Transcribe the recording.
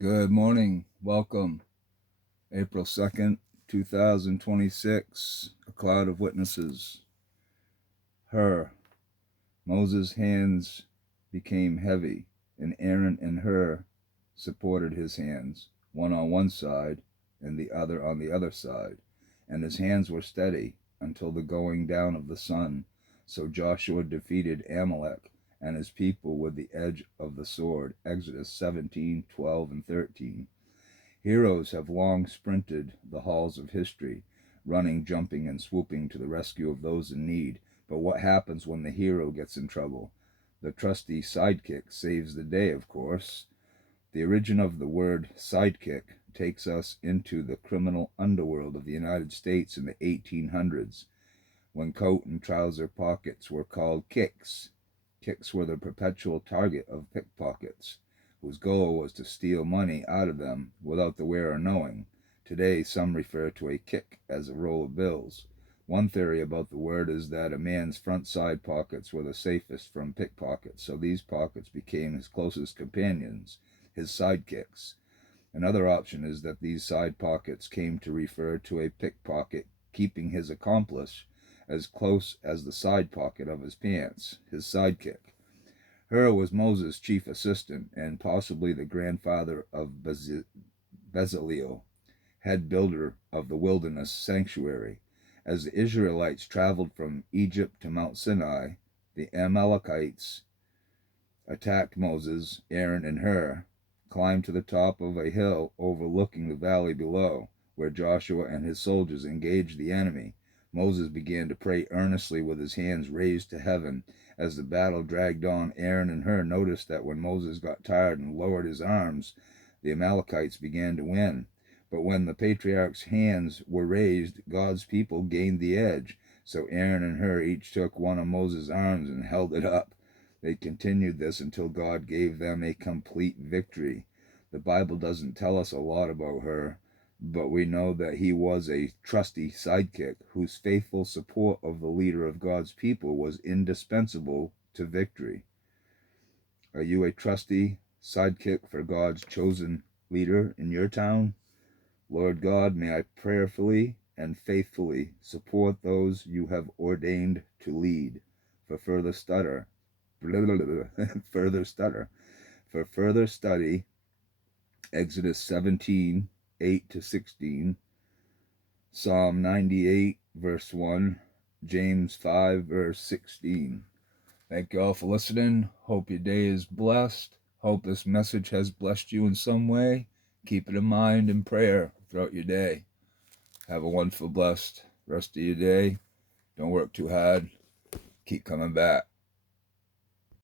Good morning. Welcome. April 2nd, 2026. A cloud of witnesses. Her. Moses' hands became heavy, and Aaron and Hur supported his hands, one on one side and the other on the other side. And his hands were steady until the going down of the sun. So Joshua defeated Amalek and his people with the edge of the sword. Exodus 17:12 and 13. Heroes have long sprinted the halls of history, running, jumping, and swooping to the rescue of those in need. But what happens when the hero gets in trouble? The trusty sidekick saves the day, of course. The origin of the word sidekick takes us into the criminal underworld of the United States in the 1800s, when coat and trouser pockets were called kicks. Kicks were the perpetual target of pickpockets, whose goal was to steal money out of them without the wearer knowing. Today, some refer to a kick as a roll of bills. One theory about the word is that a man's front side pockets were the safest from pickpockets, so these pockets became his closest companions, his sidekicks. Another option is that these side pockets came to refer to a pickpocket keeping his accomplice as close as the side pocket of his pants, his sidekick. Hur was Moses' chief assistant and possibly the grandfather of Bezaleel, head builder of the wilderness sanctuary. As the Israelites traveled from Egypt to Mount Sinai, the Amalekites attacked Moses, Aaron, and Hur, climbed to the top of a hill overlooking the valley below, where Joshua and his soldiers engaged the enemy. Moses began to pray earnestly with his hands raised to heaven. As the battle dragged on, Aaron and Hur noticed that when Moses got tired and lowered his arms, the Amalekites began to win. But when the patriarch's hands were raised, God's people gained the edge. So Aaron and Hur each took one of Moses' arms and held it up. They continued this until God gave them a complete victory. The Bible doesn't tell us a lot about Hur, but we know that he was a trusty sidekick whose faithful support of the leader of God's people was indispensable to victory. Are you a trusty sidekick for God's chosen leader in your town? Lord God, may I prayerfully and faithfully support those you have ordained to lead. For further study, For further study, Exodus 17:8 to 16, Psalm 98, verse 1, James 5, verse 16. Thank you all for listening. Hope your day is blessed. Hope this message has blessed you in some way. Keep it in mind in prayer throughout your day. Have a wonderful, blessed rest of your day. Don't work too hard. Keep coming back.